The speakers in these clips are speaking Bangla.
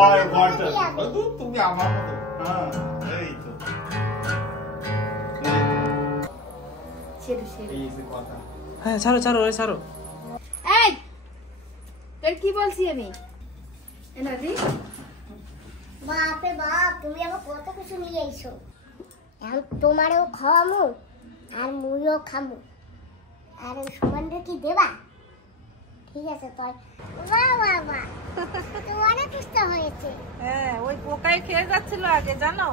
হয় ঘরটা তুমি আমার মতো। হ্যাঁ এই তো এই যে কথা। হ্যাঁ ছাড়ো ছাড়ো ওরে ছাড়ো। এই তোর কি বলছি আমি এনাদি বাপরে বাপ, তুমি আবার কত কিছু নিয়ে আইছো। এখন তোমারও খাওয়ামু আর মুইও খামু, আর ওই সুমনরে কি দেবা? ঠিক আছে তাই। বাহ বাহ বাহ, তো অনেক সুস্থ হয়েছে। হ্যাঁ ওই পোকাই খেয়ে যাচ্ছিল আগে জানো,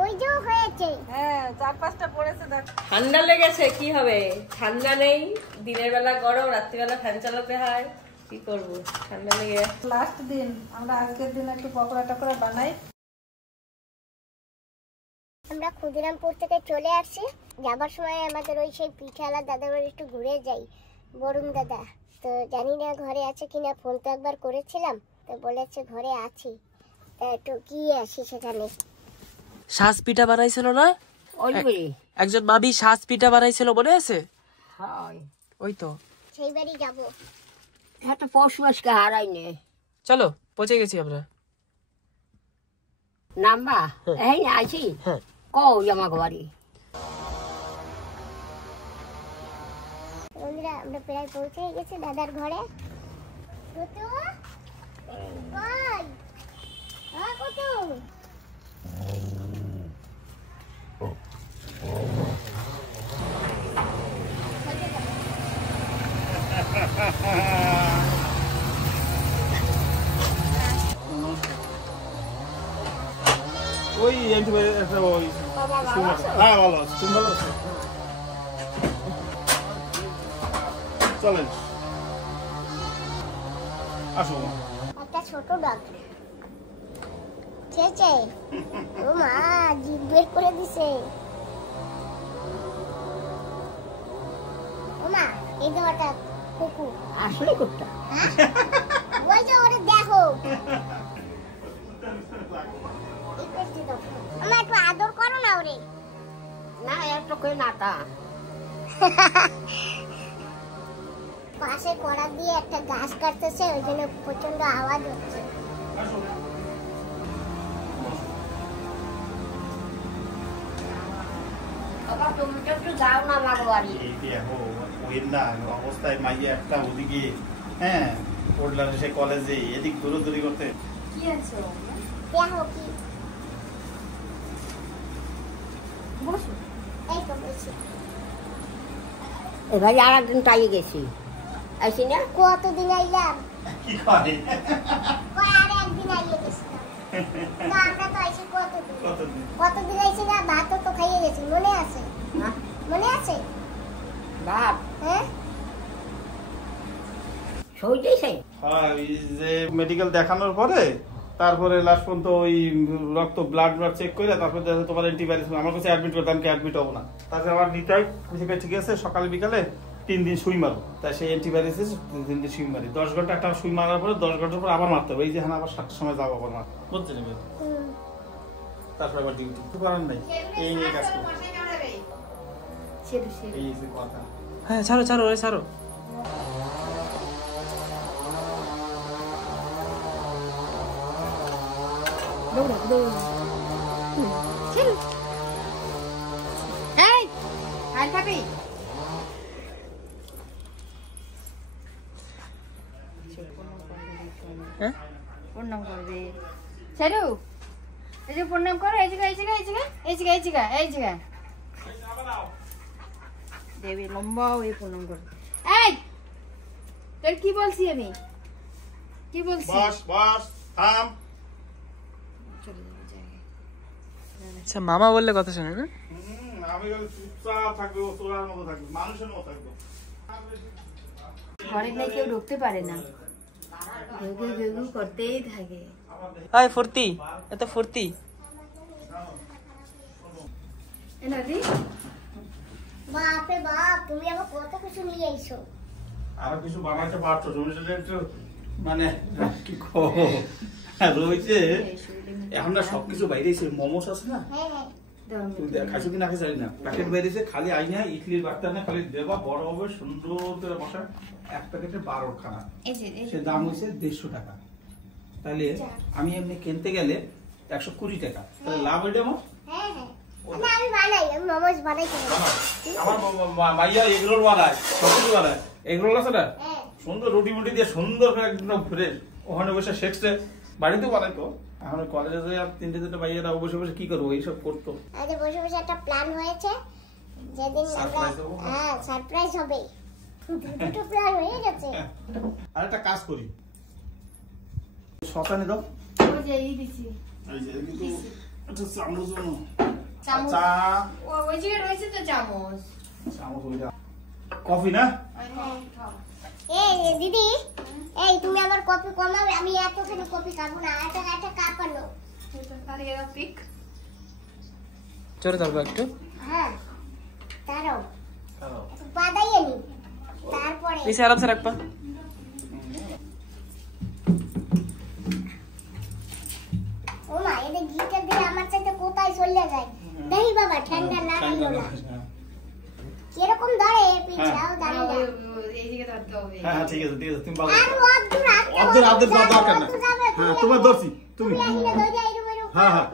ওই যে হয়েছে। হ্যাঁ 4-5টা পড়েছে দেখ। ঠান্ডা লেগেছে, কি হবে? ঠান্ডা নেই, দিনের বেলা গরম, রাত্রিবেলা ফ্যান চালাতে হয়, কি করবো? ঠান্ডা লেগে লাস্ট দিন আমরা আজকের দিন একটু পকোড়া টকোড়া বানাই। আমরা ক্ষুদিরামপুর থেকে চলে আসছি, যাবার সময় আমাদের ওই সেই পিঠালা দাদার বাড়ি একটু ঘুরে যাই, বরুণ দাদা। তো জানি না ঘরে আছে কিনা, ফোন তো একবার করেছিলাম, তো বলেছে ঘরে আছি, তা একটু গিয়ে আসি সেখানে। শ্বাস পিঠা বানাইছিল না একজন মামি, শ্বাস পিঠা বানাইছিল মনে আছে? ওই তো সেই বাড়ি যাবো। এত পশু আজকে হারাইনি। চলো পৌঁছে গেছি আমরা। নাম্বা এই আছি। হ্যাঁ কও আমাকে বাড়ি। বন্ধুরা আমরা প্রায় পৌঁছে গেছি দাদার ঘরে। কতু কই হ্যাঁ কতু ওই একটা ওই হ্যাঁ ভালো আছে, তুমি ভালো আছো? চলেন আসো। একটা ছোট ডগ চেচে, ও মা জিভ বের করে দিছে। ও মা এই দেওয়াটা কুকুর আসলে কোথা? ওই যে ওরে দেখো, আমার একটু আদর করো না ওরে। না একটু কই না তা। পাশে কড়া দিয়ে একটা গাছ কাটতেছে, ওই জন্য প্রচন্ড আওয়াজ হচ্ছে। বাবা তুমি তো একটু যাও না আমাকে বাড়ি। এই দেখো ওই না অবস্থায় মাইয়া একটা ওদিকে, হ্যাঁ পড়লাম সে কলেজে, এদিক দৌড়াদৌড়ি করতে। কি আছে দেখো কি বসো। এই তো বলছি, এবার আর একদিন তাই গেছি আইসি না। কতদিন আইলাম, কি করে আর একদিন আইয়ে গেছিলাম। না আমরা তো আইসি কতদিন কতদিন কতদিন আইসি না, ভাতও তো খাইয়ে গেছি, মনে আছে? হ্যাঁ মনে আছে? বাপ হ্যাঁ সইতেই সেই। হ্যাঁ ওই যে মেডিকেল দেখানোর পরে তারপরে লাস্ট পর্যন্ত ওই রক্ত ব্লাড চেক করে তারপরে তোমার অ্যান্টিভাইরাস আমার কাছে অ্যাডমিট করতাম, কি অ্যাডমিট হবো না। তারপরে আমার নিতাই ঠিক আছে সকালে বিকালে 3 দিন সুই মারবো, তাই সেই অ্যান্টিভাইরাসের 3 দিন সুই মারি। 10 ঘন্টা একটা সুই মারার পরে 10 ঘন্টার পর আবার মারতে হবে, এই যে হ্যাঁ আবার 7টার সময় যাবো আবার মারতে বুঝতে নেবে, তারপরে আবার ডিউটি কিছু করার নাই, এই নিয়ে কাজ করবো। এই যে কথা। হ্যাঁ ছাড়ো ছাড়ো ওরে ছাড়ো। এই আর খাবি? হ্যাঁ প্রণাম করবে ছেড়ু, এই যে প্রণাম করো, এই জায়গা এই জায়গা এই জায়গা এই জায়গা এই জায়গা এই জায়গা দেবী লম্বা ওই প্রণাম করো। এই তোর কি বলছি আমি, কি বলছি? বস বস থাম। চলে যাবে জায়গায়। আচ্ছা মামা বললে কথা শোনে না? আমি চুপচাপ থাকবো, তোরার মতো থাকবো, মানুষের মতো থাকবো। ঘরে নেই কেউ ঢুকতে পারে না, ঘেউ ঘেউ ঘেউ ঘেউ করতেই থাকে। হাই ফুর্তি, এত ফুর্তি। এনাদি বাপরে বাপ, তুমি আবার কত কিছু নিয়ে আইছো। আরো কিছু বানাইতে পারছো, তুমি সেটা একটু মানে কি রয়েছে এখন না সবকিছু বাইরে মোমোস আছে না, হ্যাঁ হ্যাঁ তুমি খাইছো কি না খাইছো জানি না, প্যাকেট বাইরেছে খালি আইনা ইডলির বার্তা না খালি দেবা বড় হবে সুন্দর করে বসা, এক প্যাকেটে 12 খানা, এই যে সে দাম হয়েছে 150 টাকা। তাহলে আমি এমনি কিনতে গেলে 120 টাকা, তাহলে লাভ হইলে আমার? হ্যাঁ হ্যাঁ না আমি বানাই, আমি মোমোস বানাই কেন? আমার মাইয়া এগরোল বানায়, সবকিছু বানায়। এগরোল আছে না, হ্যাঁ সুন্দর রুটি মুটি দিয়ে সুন্দর করে একদম ফ্রেশ, ওখানে বসে শেখছে। বাড়িতেও বানাই তো, এখন কলেজে যে আর 3টে মাইয়ারা বসে বসে কি করবো, এইসব করতো। আজ বসে বসে একটা প্ল্যান হয়েছে, যেদিন আমরা Surprise হবো? হ্যাঁ সারপ্রাইজ হবে। দুটো প্ল্যান হয়ে গেছে। আর একটা কাজ করি, শতানি দাও। ওই যে এই দিছি এই যে কিন্তু একটা চামচ বানো। চামচ চা ওই জায়গায় রয়েছে তো চামচ। চামচ হইলা। কফি না? এই দিদি, এই তুমি আমার কফি কমাও, আমি এতখানি কফি খাবো না, একটা কাপ আনো। তাহলে এরা পিক জোরে ধরবো একটু। হ্যাঁ তারও খাও। বাদাইয়ে নি, তারপরে নিচে আরামসে রাখবা। ও মা এদের ঘিটা দিয়ে আমার চাইতে কোথায় চলে যায়। দেখি বাবা ঠান্ডা না হইলো না, কিরকম ধরে পিছাও দাঁড়িয়ে ওই এই দিকে ধরতে হবে। হ্যাঁ ঠিক আছে ঠিক আছে, তুমি বাবা। আর অর্ধের দরকার না। হ্যাঁ তোমার দর্শি তুমি। আহিলে দই যাই রুমের উপর। হ্যাঁ হ্যাঁ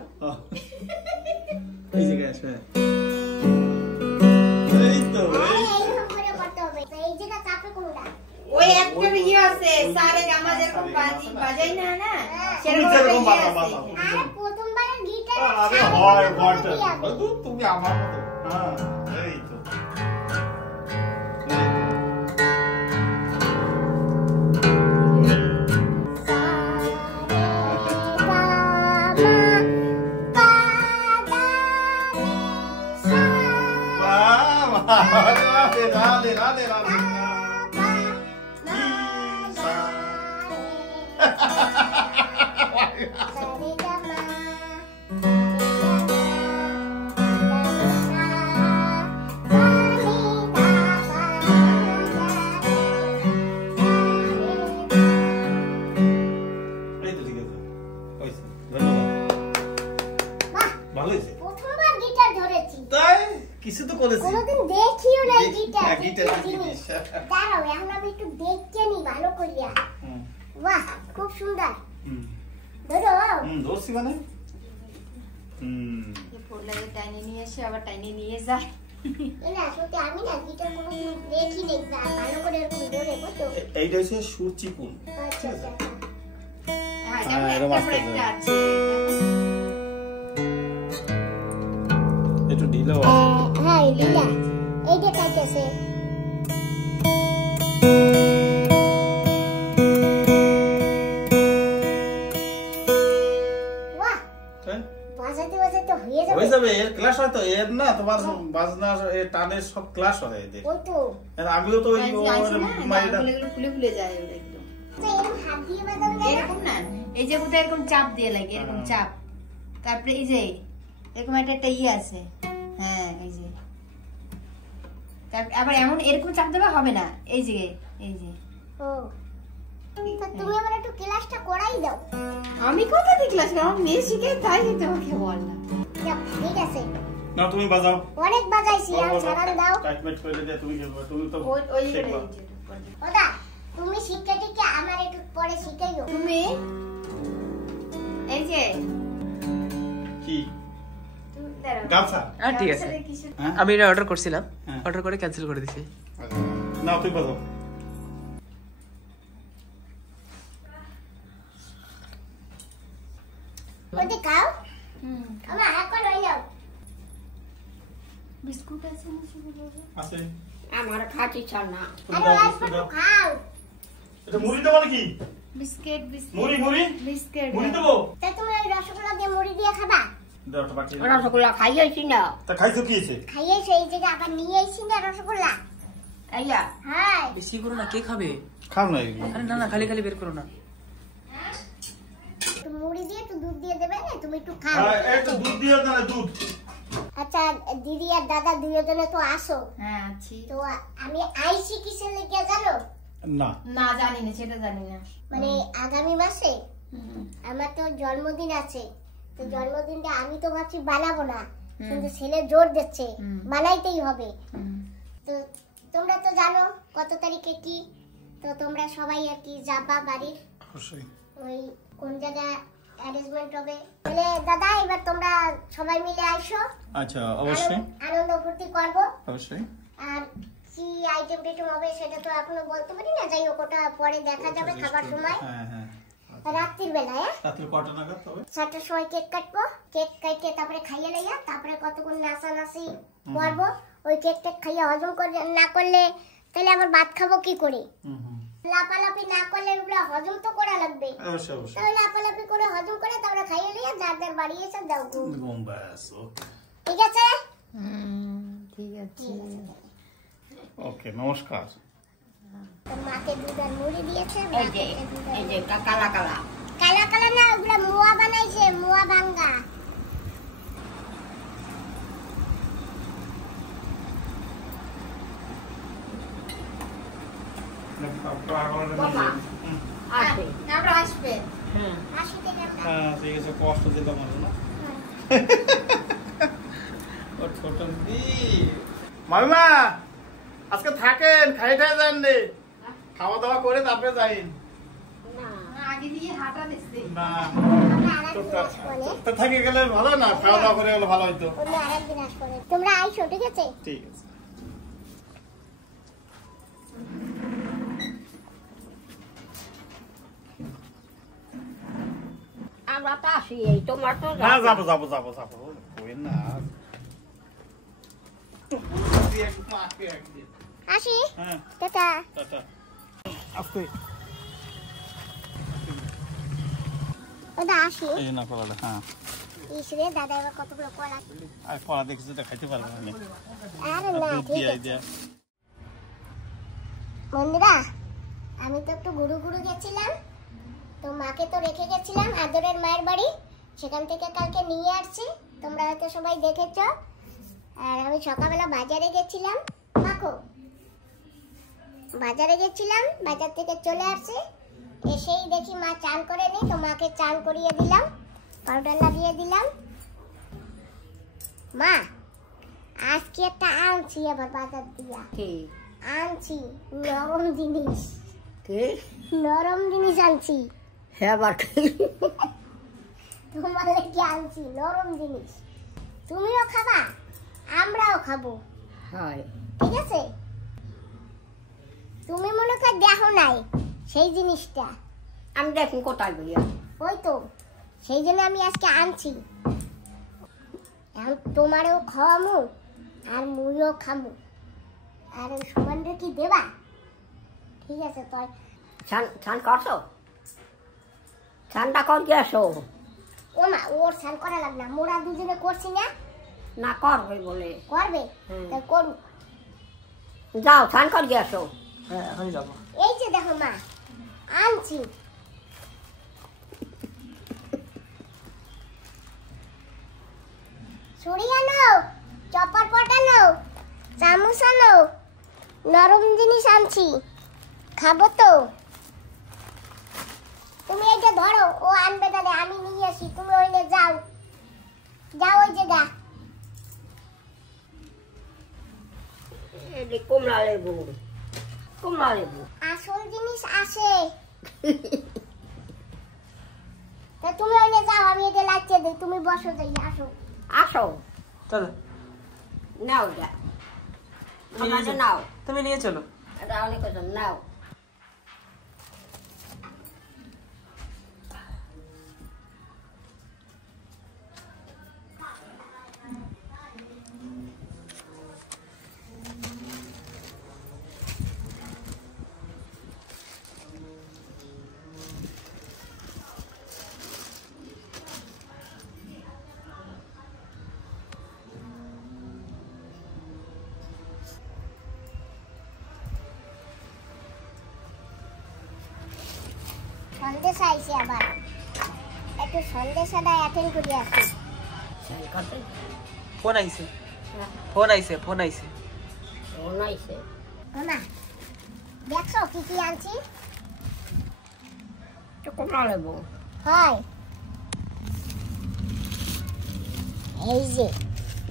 এই জায়গায় আসবে। এই তো এই এইরকম করে করতে হবে। তো এই জায়গা চাপে কোনটা? ওই একটা ইয়ে আছে সারে গামা যেরকম বাজাই না না তুমি সেরকম যেরকম ইয়ে বাবা আছে। বাবা। আর প্রথমবারের গিটার আরে হয় ঘন্টা। তুমি আমার মতো। হ্যাঁ এই তো। রাধে রাধে রাধে। এই তো ঠিক আছে, হয়েছে, ধন্যবাদ। ভালো হয়েছে। প্রথমবার গিটার ধরেছি, তাই কিছু তো করেছি। কোনোদিন দেখিও না গিটার। হ্যাঁ, গিটার কি জিনিস। দাঁড়াও এখন আমি একটু দেখতে নি ভালো করিয়া। হুম, বাহ খুব সুন্দর। হুম, ধরো ধরছি মানে। হুম, লাগে টাইনে নিয়ে এসে আবার টাইনে নিয়ে যায়। না সত্যি আমি না গিটার কোনোদিন দেখি নাই, ভালো করে এরকম ধরে বুঝছো? এইটা হচ্ছে সুর চিকুন। আচ্ছা আচ্ছা হ্যাঁ হ্যাঁ, দেখো এরকম একটা আসতে পর হবে। একটা আছে। একটু ঢিলেও হ্যাঁ লীলা এইটা কাটতেছে। বাহ বাজাতে বাজাতে হয়ে যাবে। হয়ে যাবে। এর ক্লাস হয় তো, এর না তোমার বাজনা এর টানের সব ক্লাস হয় এদের। ওই তো আর আমিও তো ওই আছে না, মাইটা দাঁতগুলো ফুলে ফুলে যায় ওর একদম। তো এরকম হাত দিয়ে বাজাবে না? এরকম না, এই যে কোথায় এরকম চাপ দিয়ে লাগে, এরকম চাপ। তারপরে এই যে এরকম একটা ইয়ে আছে, হ্যাঁ এই যে। তারপর আবার এমন এরকম চাপ দেওয়া হবে না, এই যে এই যে। ও তা তুমি আমার একটু ক্লাসটা করাই দাও। আমি কোথা থেকে ক্লাস করব? আমার মেয়ে শিখে তাই তোমাকে বললাম। যাক, ঠিক আছে না তুমি বাজাও। অনেক বাজাইছি আর ছাড়ান দাও। টাইটমেট করে দিয়ে তুমি খেলবে, তুমি তো ওই শিখবা। ওদা তুমি শিখতে টিকে আমার একটু পরে শিখাইও। তুমি এই যে কি তুমি দাঁড়াও। গামছা? ঠিক আছে, গামছাটা কিসের? হ্যাঁ আমি এটা অর্ডার করছিলাম, হ্যাঁ। অর্ডার করে ক্যান্সেল করে দিছি। না তুই বাজাও। ওতে খাও, আমার হাত লই যাও। বিস্কুট আছে না শুধু বলো? আছে। আমার খাচ্ছি না। তুমি আরে দাও, আর বিস্কুট একটু দাও। খাও। এটা মুড়ি দেবো নাকি? বিস্কিট বিস্কিট মুড়ি মুড়ি বিস্কিট মুড়ি দেবো? তা তুমি ওই রসগোল্লা দিয়ে মুড়ি দিয়ে খাবা? দাও একটা বাটি। রসগোল্লা খাইয়েছি না। তা খাইছো কি আছে? খাইয়ে সেই জায়গায় আবার নিয়ে আইছি না রসগোল্লা। আইয়া হ্যাঁ বেশি করো না, কে খাবে? খাও না এগুলো। আরে না না, খালি খালি বের করো না। একটু মুড়ি দিয়ে একটু দুধ দিয়ে দেবে না, তুমি একটু খাও। হ্যাঁ, একটু দুধ দিও না, দুধ। আচ্ছা দিদি আর দাদা দুজনে তো আসো, হ্যাঁ আছি। তো আমি আইছি কিসের লেগে জানো? না না জানি না, সেটা জানি না। মানে আগামী মাসে আমার তো জন্মদিন আছে, তো জন্মদিনটা আমি তো ভাবছি বানাবো না, কিন্তু ছেলে জোর দিচ্ছে বানাইতেই হবে। তো তোমরা তো জানো কত তারিখে কি, তো তোমরা সবাই আর কি যাবা বাড়ির। অবশ্যই। ওই কোন জায়গা অ্যারেঞ্জমেন্ট হবে। তাহলে দাদা এবার তোমরা সবাই মিলে আইসো। আচ্ছা অবশ্যই আনন্দ ফুর্তি করবো। অবশ্যই। আর কি আইটেম টেটম হবে সেটা তো এখনো বলতে পারি না, যাই হোক ওটা পরে দেখা যাবে খাবার সময়। হ্যাঁ হ্যাঁ রাত্রির বেলায় রাত্রি কটা নাগাদ হবে? 7টার সময় কেক কাটবো, কেক কেটে তারপরে খাইয়ে লইয়া তারপরে কতক্ষণ নাচানাচি করবো। ওই কেক টেক খাইয়ে হজম করে না করলে তাহলে আবার ভাত খাবো কি করে? লাপালাপি না করলে ওগুলো হজম তো করা লাগবে। অবশ্যই অবশ্যই। তাহলে লাপালাপি করে হজম করে তারপরে খাইয়ে লইয়া যার যার বাড়ি এসে যাও ঘুম। ব্যাস ওকে। ঠিক আছে? ঠিক আছে। ওকে নমস্কার। তোর মাকে দুধ আর মুড়ি দিয়েছে। এই যে কালা কালা কালা কালা না, ওগুলো মোয়া বানাইছে, মোয়া ভাঙ্গা। আসবে আমরা আসবে। হাসি থেকে আমরা হ্যাঁ ঠিক আছে, কষ্ট দিলাম আর না। ও ছোট দি মামিমা আজকে থাকেন, খাইতে যান রে, খাওয়া দাওয়া করে তারপরে যাইন। আগে দিয়ে হাঁটা দিচ্ছে। না আরেকদিন আসবো নে। তো থাকি গেলে ভালো না, খাওয়া দাওয়া করে গেলে ভালো হইতো। অন্য আরেকদিন আসবো নে। তোমরা আইসো, ঠিক আছে? ঠিক আছে। আমরা তো আসি, এই তোমার তো না যাবো যাবো যাবো যাবো ওই না। আসি। হ্যাঁ টাটা। টাটা। আস্তে ওটা আসি। এই না কলাটা। হ্যাঁ ইসরে দাদা এবার কতগুলো কলা। আর কলা দেখছি তো খাইতে পারবো না। আরে না, দুধ ঠিক দিয়ে আছে। দিয়ে বন্ধুরা, আমি তো একটু গুরু গুরু গেছিলাম, তো মাকে তো রেখে গেছিলাম আদরের মায়ের বাড়ি, সেখান থেকে কালকে নিয়ে আসছি, তোমরা হয়তো সবাই দেখেছ। আর আমি সকালবেলা বাজারে গেছিলাম, মাখো বাজারে গেছিলাম, বাজার থেকে চলে আসছি, এসেই দেখি মা চান করে নি, তো মাকে চান করিয়ে দিলাম, পাউডার লাগিয়ে দিলাম। মা আজকে একটা আনছি আবার বাজার দিয়া, কি আনছি নরম জিনিস, কি নরম জিনিস আনছি হ্যাঁ বার তোমার লেগে আনছি নরম জিনিস, তুমিও খাবা আমরাও খাবো, হয় ঠিক আছে? তুমি মনে কর দেখো নাই সেই জিনিসটা, আমি দেখুন কোথায় গিয়া ওই তো সেই জন্য আমি আজকে আনছি, এখন তোমারও খাওয়ামু আর মুইও খামু, আর ওই সুমনরে কি দেবা? ঠিক আছে তাই স্নান করছো? স্নানটা কর গিয়েছো? ও মা ওর স্নান করা লাগবে না, মোরা দুজনে করছি না, না করবে বলে করবে তাই করু। যাও স্নান কর গিয়েছো? হ্যাঁ এখনই যাবো। এই যে দেখো মা আনছি, ছুরি আনো, চপার পট আনো, চামচ আনো, নরম জিনিস আনছি, খাবো তো। তুমি এইটা ধরো, ও আনবে তাহলে আমি নিয়ে আসি, তুমি ওইলে যাও, যাও ওই জায়গা। এই কমলা লেবু, কমলা লেবু আসল জিনিস আসে। তা তুমি ওইলে যাও, আমি এটা লাগছে দিই, তুমি বসো, যাই আসো। আসো চলো নাও যা আমাকে নাও, তুমি নিয়ে চলো। এটা অনেক কথা নাও। সন্দেশ আইছে আবার, একটু সন্দেশটা অ্যাটেন্ড করি আসি। ফোন আইছে, ফোন আইছে, ফোন আইছে। নাইছে মামা দেখছো কি কি আনছি? তো কমলা লেবু হয় এই যে,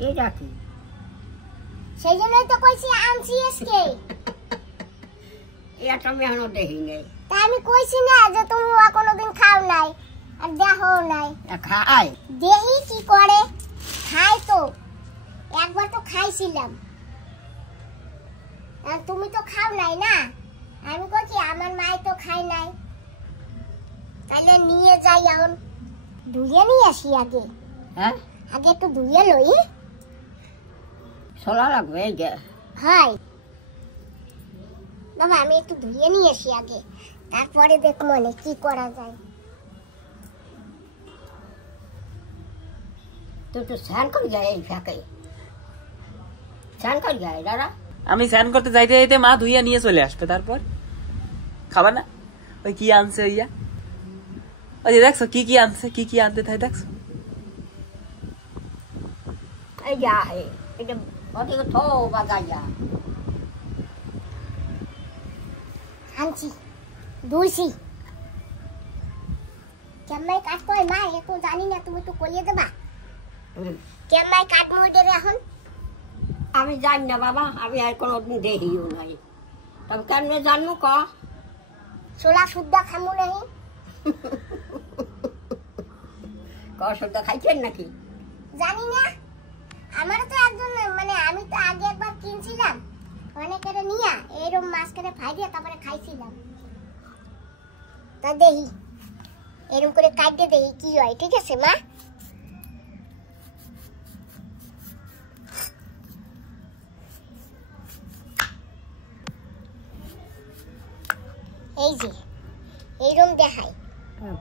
এটা কি? সেই জন্যই তো কইছি আনছি আজকে। এটা আমি এখনো দেখি নাই। তা আমি কইছি না যে তুমি ও কোনোদিন খাও নাই আর দেখো নাই। খাই দেহি কি করে খাই তো একবার তো খাইছিলাম আর তুমি তো খাও নাই না। আমি কইছি আমার মাই তো খাই নাই, তাহলে নিয়ে যাই এখন ধুয়ে নিয়ে আসি আগে। হ্যাঁ আগে একটু ধুয়ে লই। ছোলা লাগবে এই যে হয় বাবা আমি একটু ধুয়ে নিয়ে আসি আগে, তারপরে দেখ মনে কি করা যায়। তুই তো স্নান করে যায় এই ফাঁকে, স্নান করে যায় দাদা। আমি স্নান করতে যাইতে যাইতে মা ধুইয়া নিয়ে চলে আসবে, তারপর খাবা না? ওই কি আনছে ওইয়া, ওই যে দেখছো কি কি আনছে, কি কি আনতে থাই দেখছো? এই যা এটা ওদিকে থো বাজার যা। আনছি ধুইছি। কেমন কাটতে হয় মা একটু জানি না, তুমি একটু করিয়ে দেবা কেমন কাটবো ওদের এখন। আমি জানি না বাবা, আমি আর কোনোদিন দেখিও নাই, তবে কেমনে জানবো ক? ছোলা শুদ্ধ খামু নাই। কসুটা খাইছেন নাকি? জানি না, আমার তো একজন মানে আমি তো আগে একবার কিনছিলাম অনেকের নিয়া এরকম মাছ করে ফাই দিয়ে তারপরে খাইছিলাম। তা দেখি এরকম করে কাটতে দেখি কি হয়, ঠিক আছে মা? এই যে এইরকম দেখায়,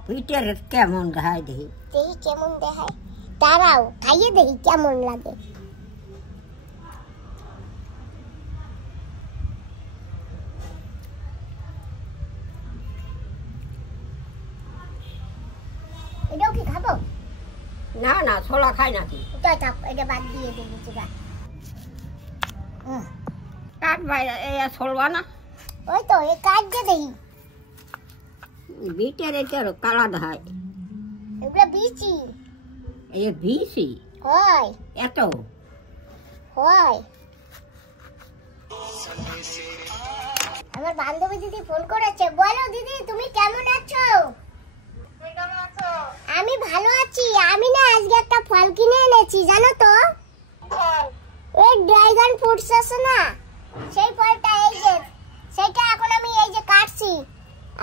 পিঠের কেমন দেখায় দেখি। দেখি কেমন দেখায়, তারাও খাইয়ে দেখি কেমন লাগে। এটাও কি খাবো? না না ছোলা খাই নাকি? তাই থাক, এটা বাদ দিয়ে দেবো চুলা। কাঠ বাইরে এই চলবা না? ওই তো এই কাটতে দেখি। বিটের এটা কালা দেখায়, এগুলো বিচি এই ভিসি হয় এত হয়। আমার বান্ধবী দিদি ফোন করেছে, বলো দিদি তুমি কেমন আছো? আমি ভালো আছি। আমি না আজকে একটা ফল কিনে এনেছি জানো তো, ওই ড্রাগন ফ্রুটস আছে না সেই ফলটা, এই যে সেটা এখন আমি এই যে কাটছি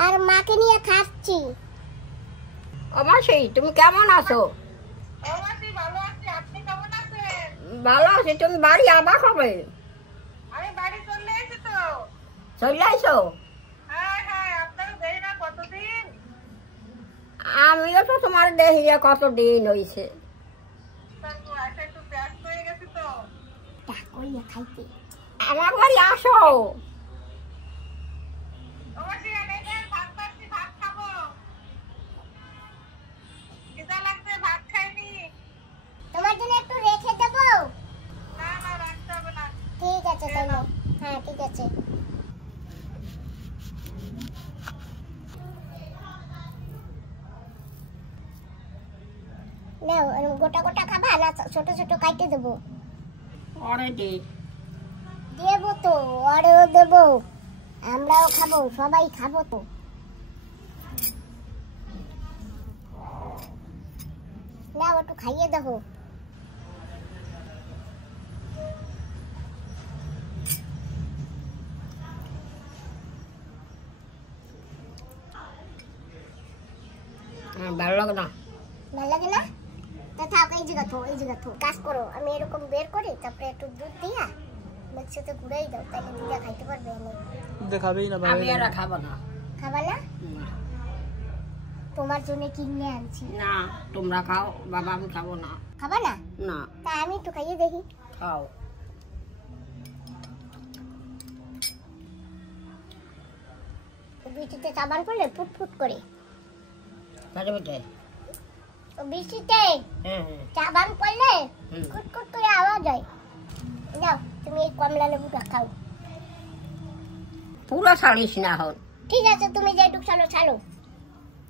আর মাকে নিয়ে খাচ্ছি। অবশ্যই। তুমি কেমন আছো? ভালো আছি। তুমি বাড়ি আবার কবে? চলে আইসো? আমিও তো তোমার দেখি কতদিন হয়েছে। খাইতে আমার বাড়ি আসো। তোমার জন্য একটু রেখে দেবো? ঠিক আছে তাহলে, হ্যাঁ ঠিক আছে। নাও গোটা গোটা খাবা না ছোট ছোট কাটে দেবো? অলরেডি দেবো তো, আরেও দেবো, আমরাও খাবো, সবাই খাবো তো। নাও একটু খাইয়ে দেবো। ভালো লাগে না? ভালো লাগে না? তা থাক, এই জায়গা থো, এই জায়গা থো। কাজ করো, আমি এরকম বের করি, তারপরে একটু দুধ দিয়া মিক্সিতে ঘুরাই দাও, তাহলে দিদা খাইতে পারবে। দেখাবেই না আমি এরা খাবো না। খাবা না? তোমার জন্য কিনে আনছি। না তোমরা খাও বাবা, আমি খাবো না। খাবা না? না। তা আমি একটু খাইয়ে দেখি। খাও। বৃষ্টিতে চাবান করলে ফুটফুট করে। বৃষ্টিতে? বৃষ্টিতে হ্যাঁ হ্যাঁ চাবান করলে হুম। কুটকুট করে আওয়াজ হয়। নাও তুমি এই কমলা লেবুটা খাও। পুরো ছাড়িস না হন। ঠিক আছে, তুমি যেটুক ছাড়ো ছাড়ো।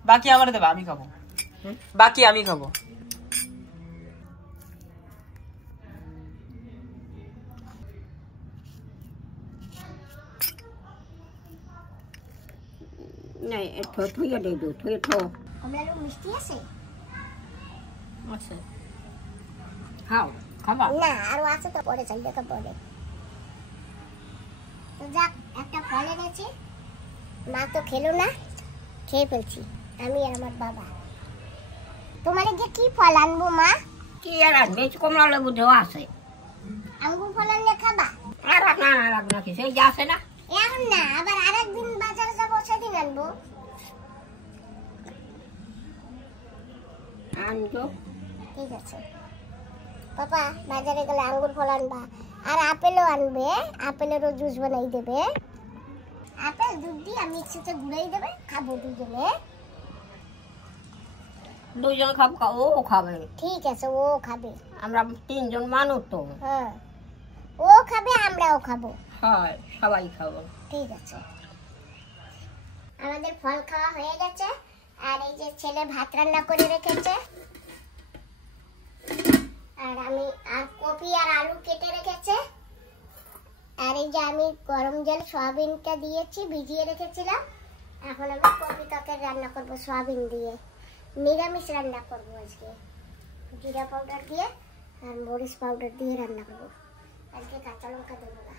বাকি আমার দেবা, আমি খাবো। বাকি আমি খাবো। না থইয়া দে দু থইয়া থো কমলালেবু মিষ্টি আছে? আছে খাও খাবা না আরো আছে তো, পরে চাই দেখা পরে। তো যাক, একটা ফল এনেছি, মা তো খেলো না, খেয়ে ফেলছি আমি আর আমার বাবা। তোমার যে কি ফল আনবো মা? কি আর আনবে কমলা লেবু দেওয়া আছে আঙ্গুর ফল আনলে খাবা? আর না কি সেই যা আছে না এখন না, আবার আরেকদিন বাজারে যাবো সেদিন আনবো। আনছো ঠিক আছে পাপা, বাজারে গেলে আঙ্গুর ফল আনবা, আর আপেলও আনবে, আপেলেরও জুস বানাই দেবে। আপেল দুধ দিয়ে মিক্সিতে গুঁড়াই দেবে, খাবো দুজনে। দুজন খাবো, ও খাবে। ঠিক আছে, ও খাবে। আমরা 3 জন মানুষ তো। হ্যাঁ, ও খাবে, আমরাও খাবো। হয়, সবাই খাবো। ঠিক আছে, আমাদের ফল খাওয়া হয়ে গেছে। আর এই যে ছেলে ভাত রান্না করে রেখেছে, আর আমি আর কপি আর আলু কেটে রেখেছে। আর এই যে আমি গরম জল সয়াবিনটা দিয়েছি, ভিজিয়ে রেখেছিলাম। এখন আমি কপি তরকারি রান্না করবো সয়াবিন দিয়ে, নিরামিষ রান্না করবো আজকে। জিরা পাউডার দিয়ে আর মরিচ পাউডার দিয়ে রান্না করবো। আজকে কাঁচা লঙ্কা দেবো না,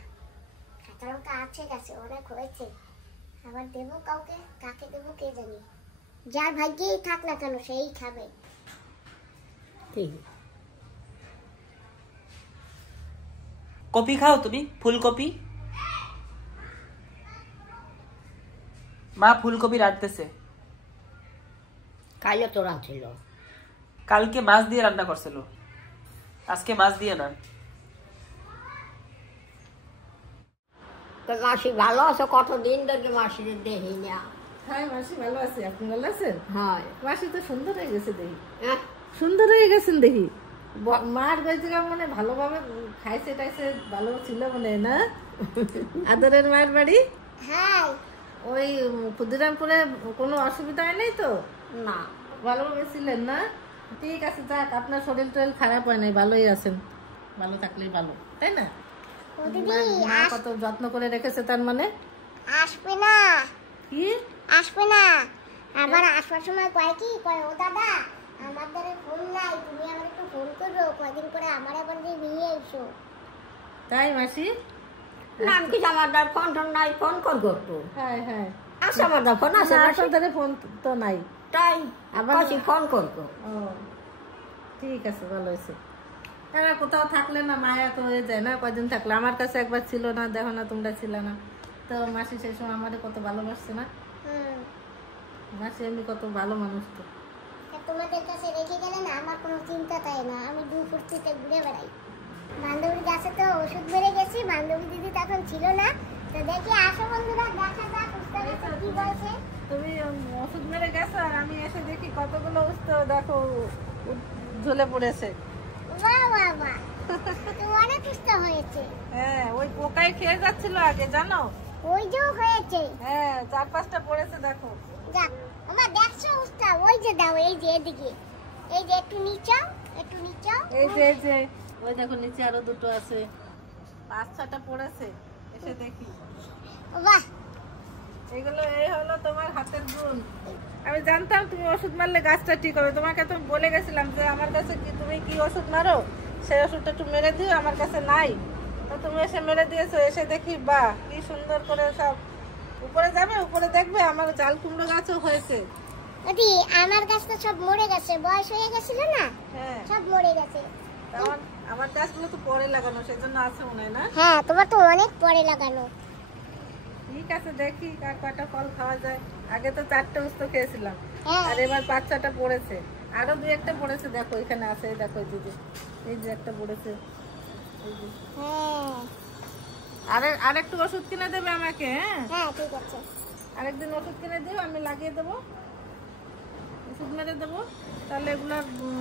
কাঁচা লঙ্কা আছে গাছে, অনেক হয়েছে। আবার দেবো কাউকে, কাকে দেবো কে জানি। যার ভাগ্যেই থাক না কেন সেই খাবে। ঠিক কপি খাও তুমি? ফুলকপি? মা ফুলকপি রাঁধতেছে। কাইলে তো রাঁধছিল, কালকে মাছ দিয়ে রান্না করছিল, আজকে মাছ দিয়ে না। তো মাসি ভালো আছে? কতদিন ধরে মাসিদের দেখি না। হ্যাঁ মাসি ভালো আছে, আপনি ভালো আছেন? হয় মাসি তো সুন্দর হয়ে গেছে দেখি, হ্যাঁ সুন্দর হয়ে গেছেন দেখি। মার বেঁচে মানে ভালোভাবে খাইছে টাইছে, ভালো ছিল মনে না? আদরের মায়ের বাড়ি হ্যাঁ, ওই ক্ষুদিরামপুরে কোনো অসুবিধা হয় নাই তো? না ভালোভাবে ছিলেন না? ঠিক আছে, যাক, আপনার শরীর টরীর খারাপ হয় নাই, ভালোই আছেন। ভালো থাকলেই ভালো, তাই না? ও দিদি মা কত যত্ন করে রেখেছে, তার মানে আসবে না, কি আসবে না। আবার আসবার সময় কয় কি কয়, ও দাদা আমার দ্বারা ফোন নাই, তুমি আমার একটু ফোন করো, কয়দিন করে আমার আবার দিয়ে নিয়ে এসো। তাই মাসি? নাম কি আমার দ্বার ফোন টোন নাই, ফোন করবো তো। হ্যাঁ হ্যাঁ, আছে আমার দ্বার ফোন আছে, মাসি আপনাদের ফোন তো নাই। তাই আবার মাসি ফোন করবো। ও ঠিক আছে, ভালো হয়েছে। হ্যাঁ, কোথাও থাকলে না মায়া তো হয়ে যায় না, কয়দিন থাকলে। আমার কাছে একবার ছিল না, দেখো না তোমরা ছিল না, তো মাসি সেই সময় আমাদের কত ভালোবাসছে না? মাসি এমনি কত ভালো মানুষ তো। তোমাদের কাছে রেখে গেলে না আমার কোনো চিন্তা তাই না, আমি দু ফুর্তিতে ঘুরে বেড়াই। বান্ধবীর কাছে তো ওষুধ মেরে গেছি, বান্ধবী দিদি তখন ছিল না। তো দেখি আসো বন্ধুরা, দেখা যাক উস্তাদ কি বলছে। তুমি ওষুধ মেরে গেছো, আর আমি এসে দেখি কতগুলো উস্তো দেখো ঝুলে পড়েছে। বাহ বাহ বাহ, তো অনেক উস্তা হয়েছে। হ্যাঁ, ওই পোকাই খেয়ে যাচ্ছিল আগে, জানো? ওই যে হয়েছে, হ্যাঁ, 4-5টা পড়েছে দেখো। যাক আমার দেখছো উস্তা, ওই যে দাও, এই যে এদিকে, এই যে একটু নিচাও, একটু নিচাও, এই যে ওই দেখো নিচে আরো দুটো আছে, 5-6টা পড়েছে, এসে দেখি। বাহ, এগুলো এই হলো তোমার হাতের গুণ। আমি জানতাম তুমি ওষুধ মারলে গাছটা ঠিক হবে, তোমাকে তো বলে গেছিলাম যে আমার কাছে কি তুমি কি ওষুধ মারো, সেই ওষুধটা একটু মেরে দিও, আমার কাছে নাই। তো তুমি এসে মেরে দিয়েছো, এসে দেখি বাহ কি সুন্দর করে সব উপরে যাবে, উপরে দেখবে আমার জাল কুমড়ো গাছও হয়েছে। ওদি আমার গাছটা সব মরে গেছে, বয়স হয়ে গেছিল না, হ্যাঁ, সব মরে গেছে। আমার গাছগুলো তো পরে লাগানো, সেজন্য আছে মনে হয় না? হ্যাঁ, তোমার তো অনেক পরে লাগানো। ঠিক আছে, দেখি কার কয়টা ফল খাওয়া যায়। আগে তো 4টে উস্তো খেয়েছিলাম, হ্যাঁ, আর এবার 5-6টা পড়েছে, আরো 2-1টা পড়েছে, দেখো এখানে আছে, দেখো দিদি, এই যে একটা পড়েছে, এই যে। হ্যাঁ আরেকটু ওষুধ কিনে দেবে আমাকে? হ্যাঁ হ্যাঁ, ঠিক আছে। আরেকদিন ওষুধ কিনে দিও, আমি লাগিয়ে দেবো, ওষুধ মেরে দেবো, তাহলে এগুলো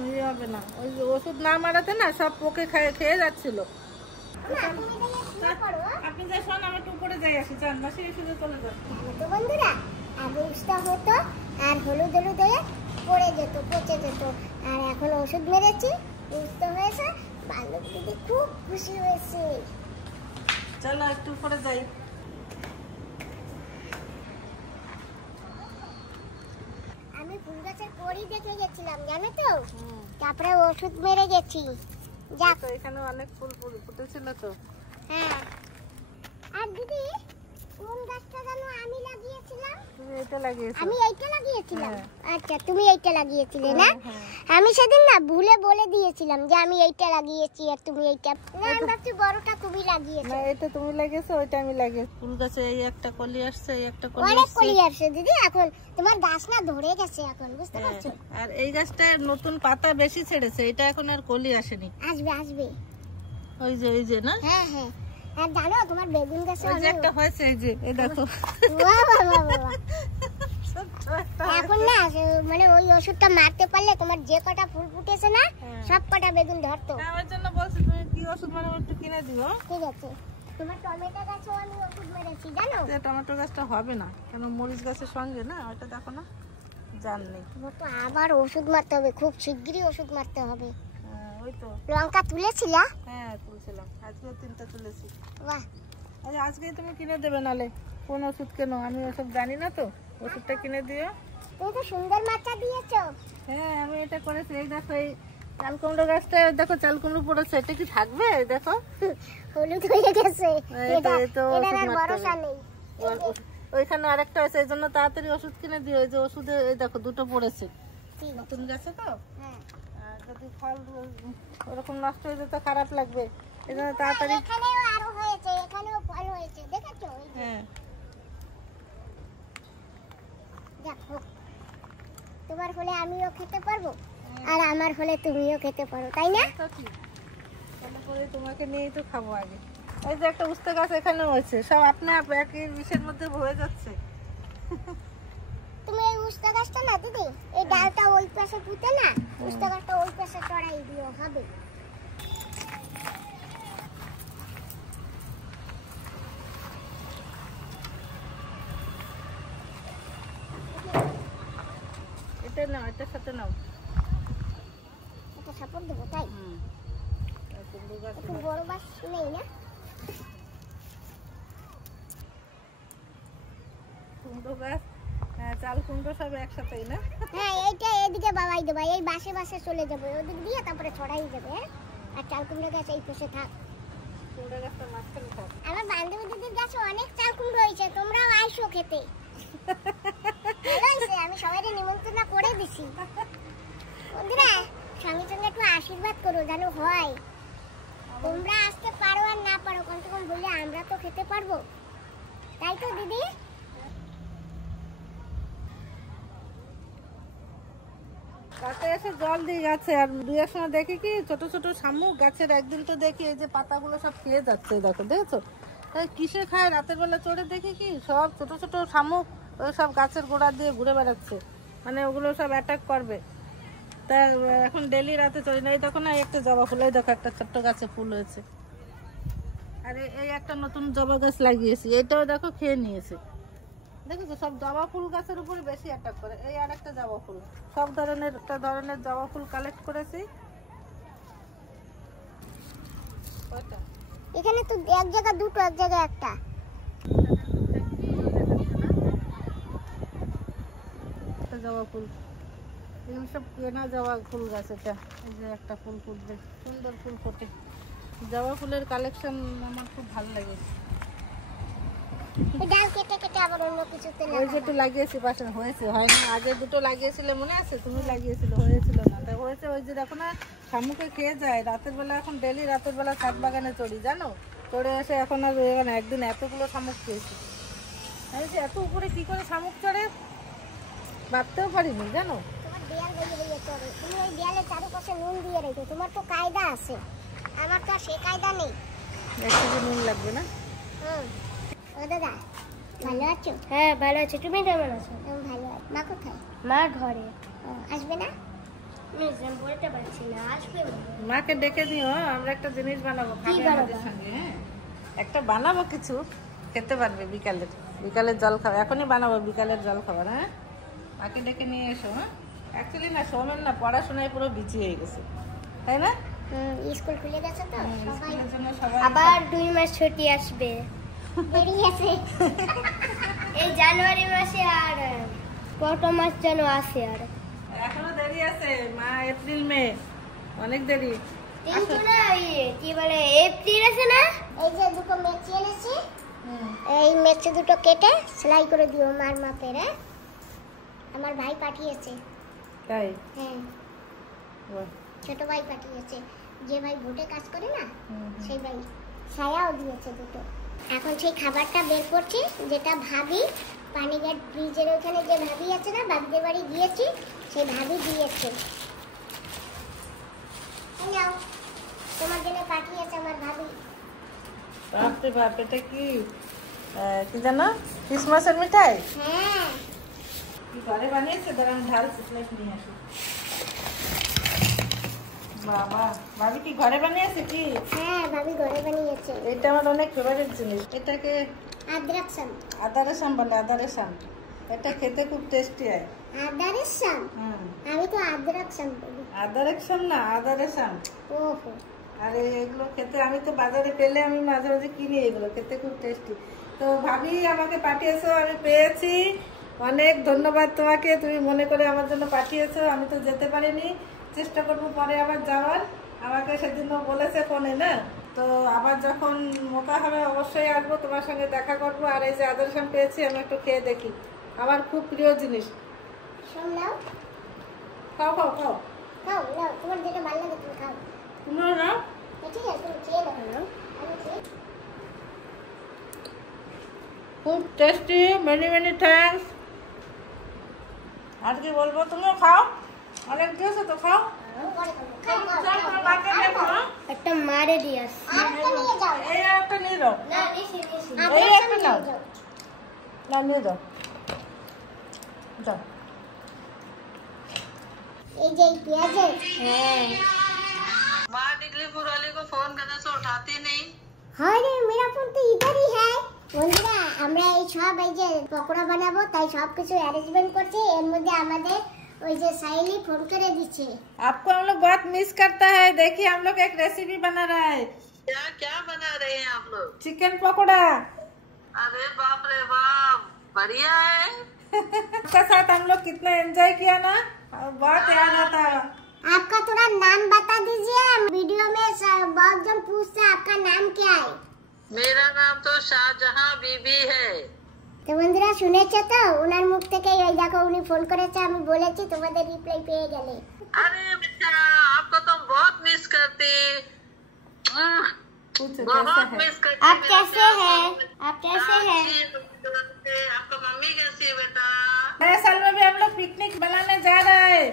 ইয়ে হবে না। ওই যে ওষুধ না মারাতে না সব পোকে খেয়ে যাচ্ছিল। আপনি যাই শোন, আমি একটু উপরে যাই আসি, চান মাসে শুধু চলে যান। তো বন্ধুরা, আগে উস্তা হতো আর হলুদ হলুদ হয়ে পড়ে যেত, পচে যেত, আর এখন ওষুধ মেরেছি, উস্তা হয়েছে। বান্ধবী দিদি খুব খুশি হয়েছে। চলো একটু উপরে যাই। দেখে গেছিলাম জানো তো, তারপরে ওষুধ মেরে গেছি। যাক, তো এখানে অনেক ফুল ফুটেছিল তো। হ্যাঁ। আর দিদি কোন গাছটা জানো আমি লাগিয়েছিলাম? তুমি এটা লাগিয়েছো? আমি এইটা লাগিয়েছিলাম। আচ্ছা, তুমি এইটা লাগিয়েছিলে না? আমি সেদিন না ভুলে বলে দিয়েছিলাম যে আমি এইটা লাগিয়েছি আর তুমি এইটা। না, আমি ভাবছি বড়টা তুমি লাগিয়েছো। না, এটা তুমি লাগিয়েছো, ওইটা আমি লাগিয়েছি। ফুল গাছে এই একটা কলি আসছে, এই একটা কলি অনেক আসছে। কলি আসছে দিদি, এখন তোমার গাছ না ধরে গেছে এখন, বুঝতে পারছো? আর এই গাছটায় নতুন পাতা বেশি ছেড়েছে, এটা এখন আর কলি আসেনি। আসবে আসবে। ওই যে না? হ্যাঁ হ্যাঁ। আর জানো তোমার বেগুন গাছে ওই যে একটা হয়েছে, এই যে এই দেখো। বাহ বাহ বাহ বাহ। এখন না মানে ওই ওষুধটা মারতে পারলে তোমার যে কটা ফুল ফুটেছে না সব কটা বেগুন ধরতো। আমার জন্য বলছি তুমি কি ওষুধ মানে একটু কিনে দিও। ঠিক আছে। তোমার টমেটো গাছেও আমি ওষুধ মেরেছি জানো? টমেটো গাছটা হবে না কেন, মরিচ গাছের সঙ্গে না, ওটা দেখো না জান নেই। তোমার তো আবার ওষুধ মারতে হবে, খুব শিগগিরই ওষুধ মারতে হবে। ওই তো লঙ্কা তুলেছিলা? হ্যাঁ তুলছিলাম, আজকেও 3টা তুলেছি। বাহ। আচ্ছা, আজকেই তুমি কিনে দেবে, নালে কোন ওষুধ কেন, আমি ওসব জানি না তো, ওষুধটা কিনে দিও। তুমি তো সুন্দর মাচা দিয়েছো। হ্যাঁ আমি এটা করেছি। এই দেখো এই চাল কুমড়ো গাছটা, দেখো চাল কুমড়ো পড়েছে, এটা কি থাকবে? দেখো হলুদ হয়ে গেছে, এটা তো এটার আর ওষুধ মারতে ভরসা হবে। নেই। ওইখানে আরেকটা আছে, এই জন্য তাড়াতাড়ি ওষুধ কিনে দিও। এই যে ওষুধে এই দেখো 2টো পড়েছে, ঠিক আছে। নতুন গাছে তো। হ্যাঁ। আর যদি ফল ওরকম নষ্ট হয়ে যেত খারাপ লাগবে, এই জন্য তাড়াতাড়ি। এখানেও আরো হয়েছে, এখানেও ফল হয়েছে, দেখেছো? হ্যাঁ দেখো, তোমার হলে আমিও খেতে পারবো আর আমার হলে তুমিও খেতে পারো, তাই না? তো ঠিক, তাহলে পরে তোমাকে নিয়েই তো খাবো আগে। এই যে একটা উস্তে গাছ এখানে হয়েছে, সব আপনি একই বিষের মধ্যে হয়ে যাচ্ছে। তুমি এই উস্তা গাছটা না দিদি, এই ডালটা ওই পাশে পুঁতে না, উস্তা গাছটা ওই পাশে চড়াই দিও, হবে। এটা নাও, এটার সাথে নাও। এটা সাপোর্ট দেবো, তাই? কুমড়ো গাছ একটু বড় বাস নেই না? কুমড়ো গাছ, হ্যাঁ চাল কুমড়ো সব একসাথেই না? হ্যাঁ, এইটা এদিকে বাবাই দেবা, এই বাসে বাসে চলে যাবে, ওদিক দিয়ে তারপরে ছড়াই যাবে। হ্যাঁ, আর চাল কুমড়ো গাছ এই পাশে থাক। কুমড়ো গাছটা মাঝখানে থাক। আমার বান্ধবী দিদির গাছে অনেক চাল কুমড়ো হয়েছে, তোমরাও আইসো খেতে। ভালো হয়েছে, আমি সবাইকে নিমন্ত্রণ করে দিছি। বন্ধুরা, সঙ্গে সঙ্গে একটু আশীর্বাদ করো, যেন হয়। তোমরা আসতে পারো আর না পারো, কমসে কম বললে আমরা তো খেতে পারবো, তাই তো দিদি? গাছে এসে জল দিয়ে গেছে, আর দুই সময় দেখি কি ছোট ছোট শামুক গাছের, একদিন তো দেখি এই যে পাতাগুলো সব খেয়ে যাচ্ছে, দেখো দেখেছো? তাই কিসে খায়, রাতের বেলা চড়ে দেখি কি সব ছোট ছোট শামুক ওই সব গাছের গোড়া দিয়ে ঘুরে বেড়াচ্ছে, মানে ওগুলো সব অ্যাটাক করবে। তা এখন ডেলি রাতে চড়ি না। এই দেখো না, একটা জবা ফুল, এই দেখো একটা ছোট্ট গাছে ফুল হয়েছে। আর এই একটা নতুন জবা গাছ লাগিয়েছি, এটাও দেখো খেয়ে নিয়েছে। দেখেছো, সব জবা ফুল গাছের উপরে বেশি অ্যাটাক করে। এই আর একটা জবা ফুল, সব ধরনের জবা ফুল কালেক্ট করেছি। এখানে তো এক জায়গা দুটো, এক জায়গায় একটা। জবা ফুল, এগুলো সব কেনা জবা ফুল গাছ। এটা এই যে একটা ফুল ফুটবে, সুন্দর ফুল ফোটে। জবা ফুলের কালেকশন আমার খুব ভালো লাগে। ডাল কেটে কেটে আবার অন্য কিছুতে ওই যে একটু লাগিয়েছি পাশে, হয়েছে হয় না? আগে 2টো লাগিয়েছিলে মনে আছে, তুমি লাগিয়েছিল, হয়েছিল না? তাই হয়েছে। ওই যে দেখো না, শামুকে খেয়ে যায় রাতের বেলা। এখন ডেলি রাতের বেলা ছাদ বাগানে চড়ি, জানো? চড়ে এসে এখন আর না, একদিন এতগুলো শামুক খেয়েছি। আমি যে এত উপরে কি করে শামুক চড়ে ভাবতেও পারিনি, জানো? তোমার দেয়াল হয়ে চড়ে, তুমি ওই দেয়ালের চারপাশে নুন দিয়ে রেখো, তোমার তো কায়দা আছে, আমার তো আর সেই কায়দা নেই। একটু যে নুন লাগবে না? ও দাদা, ভালো আছো? হ্যাঁ ভালো আছি, তুমি কেমন আছো? আমি ভালো আছি। মা কোথায়? মা ঘরে। আসবে না? আমি এক্সাম বলতে পারছি না, আসবে বলে। মাকে ডেকে দিও, আমরা একটা জিনিস বানাবো খাবে আমাদের সঙ্গে। হ্যাঁ, একটা বানাবো কিছু, খেতে পারবে বিকালের জল খাবার। এখনই বানাবো বিকালের জল খাবার। হ্যাঁ, মাকে ডেকে নিয়ে এসো। হ্যাঁ, অ্যাকচুয়ালি না, সোমেন না পড়াশোনায় পুরো বিজি হয়ে গেছে, তাই না? স্কুল খুলে গেছে তো সবাই স্কুলের জন্য সবাই আবার 2 মাস ছুটি আসবে বেরিয়ে গেছে। এই জানুয়ারি মাসে, আর কত মাস যেন আসে, আর এখনো দেরি দেরি আছে মা, এপ্রিল মে অনেক দেরি। কিন্তু না কি বলে এপ্রিল আছে না, এই যে দুটো মেচি এনেছি, এই মেচি দুটো কেটে সেলাই করে দিও মার মাপের। আমার ভাই পাঠিয়েছে। তাই? হ্যাঁ, ছোট ভাই পাঠিয়েছে, যে ভাই ভোটে কাজ করে না সেই ভাই ছায়াও দিয়েছে দুটো। এখন সেই খাবারটা বের করছি, যেটা ভাবি পানিঘাট ব্রিজের ওখানে যে ভাবি আছে না, ভাবিদের বাড়ি গিয়েছি, সেই ভাবি দিয়েছে। নাও, তোমার জন্য পাঠিয়েছে আমার ভাবি। বাপরে বাপ, এটা কি কি জানো, ক্রিসমাসের মিঠাই? হ্যাঁ, কি ঘরে বানিয়েছে? দাঁড়া আমি ঢালছি, প্লেট নিয়ে আসি। বাবা, ভাবি কি ঘরে বানিয়েছে কি? হ্যাঁ ভাবি ঘরে বানিয়েছে। এটা আমার অনেক ফেভারিট জিনিস। এটাকে আদ্রাকসাম। আদা রেশম বলে, আদা রেশম। এটা খেতে খুব টেস্টি হয়। আদা রেশম? আমি তো আদ্রাকসাম বলি। আদা রেশম না, আদা রেশম। ওহো, আরে এগুলো খেতে, আমি তো বাজারে পেলে আমি মাঝে মাঝে কিনি, এগুলো খেতে খুব টেস্টি। তো ভাবি আমাকে পাঠিয়েছো, আমি পেয়েছি। অনেক ধন্যবাদ তোমাকে, তুমি মনে করে আমার জন্য পাঠিয়েছো। আমি তো যেতে পারিনি, চেষ্টা করবো পরে আবার যাওয়ার। আমাকে সেদিনও বলেছে ফোনে না, তো আবার যখন মৌকা হবে অবশ্যই আসবো, তোমার সঙ্গে দেখা করবো। আর এই যে আদা রেশম পেয়েছি, আমি একটু খেয়ে দেখি, আমার খুব প্রিয় জিনিস। শোন নাও, খাও খাও খাও, খাও নাও, তোমার যেটা ভালো লাগে তুমি খাও। তোমরা না? ঠিক আছে, তুমি খেয়ে দেখো নাও। আমি খেয়ে খুব টেস্টি, মেনি মেনি থ্যাঙ্কস। আর কি বলবো, তুমিও খাও, অনেক দিয়েছো তো, খাও। একটা মারে দিয়াস। আরেকটা নিয়ে যাও। এই একটা নিয়ে যাও, না এসে এসে এই আদ্রাকসাম একটা নিয়ে নাও, যাও। নাও নিয়ে যাও, যাও। এই যে এই পেঁয়াজের। হ্যাঁ माँ निकली पुराली को फोन करने से उठाती नहीं। হ্যাঁ রে, মেরা ফোন তো ইধারই হ্যাঁ। বন্ধুরা, আমরা এই সব এই যে পকোড়া বানাবো, তাই সব কিছু অ্যারেঞ্জমেন্ট করছি। এর মধ্যে আমাদের ওই যে সাইলি ফোন করে দিচ্ছে। आपको हम लोग बहुत मिस करता है। देखिए हम लोग एक रेसिपी बना रहा है। क्या क्या बना रहे हैं आप लोग? चिकन पकोड़ा। अरे बाप रे बाप, बढ़िया है। उसके साथ हम लोग कितना एंजॉय किया ना, बहुत याद आता। आपका थोड़ा नाम बता दीजिए, वीडियो में बहुत जन पूछते हैं आपका नाम क्या है। मेरा नाम तो शाहजहां बीबी है। তো বন্ধুরা শুনেছো তো, ওনার মুখ থেকে এই দেখো উনি ফোন করেছে, আমি বলেছি তোমাদের রিপ্লাই পেয়ে গেলে। अरे बेचारा, आपको तो बहुत मिस करती, कुछ बहुत कैसा है? मिस करती। आप कैसे हैं? आप कैसे हैं? आपका मम्मी कैसी है बेटा? नए साल में भी हम लोग पिकनिक बनाने जा रहे हैं,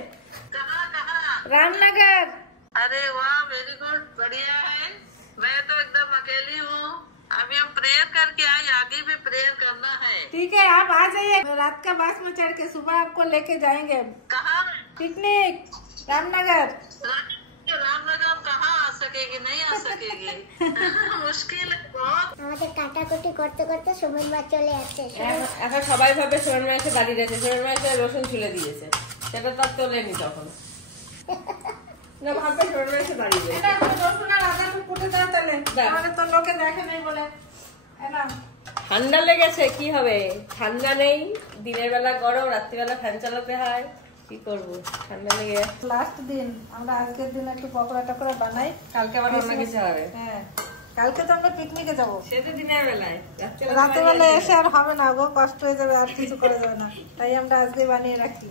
कहाँ कहाँ? रामनगर। अरे वाह, वेरी गुड, बढ़िया है। मैं तो एकदम अकेली हूँ। अभी हम प्रेयर करके आए, आगे भी प्रेयर करना है। ठीक है, आप आ जाइए, रात का बस में चढ़ के सुबह आपको लेके जाएंगे कहाँ? पिकनिक, रामनगर। रामनगर हम कहाँ आ सकेगी, नहीं आ सकेगी। मुश्किल है बहुत। আমাদের কাটাকুটি করতে করতে সুমনবার চলে আসছে। এখন সবাই ভাবে সোনার মা এসে বাড়ি গেছে, সোনার মা এসে রসুন ছুলে দিয়েছে, সেটা তো আর তোলেনি তখন। না ভাববে সোনার মা এসে বাড়ি গেছে। এটা তুমি রসুন আর আদা একটু কুটে দাও তাহলে, দাও। আমাদের তো লোকে দেখে নেই বলে। এই নাও। ঠান্ডা লেগেছে, কি হবে? ঠান্ডা নেই, দিনের বেলা গরম, রাত্রিবেলা ফ্যান চালাতে হয়, কি করবো? ঠান্ডা লেগে লাস্ট দিন আমরা আজকের দিন একটু পকোড়া টকোড়া বানাই, কালকে আবার অন্য কিছু হবে। হ্যাঁ কালকে তো আমরা পিকনিকে যাবো। সে তো দিনের বেলায়, রাতের বেলা এসে আর হবে না গো, কষ্ট হয়ে যাবে, আর কিছু করা যাবে না, তাই আমরা আজকে বানিয়ে রাখি।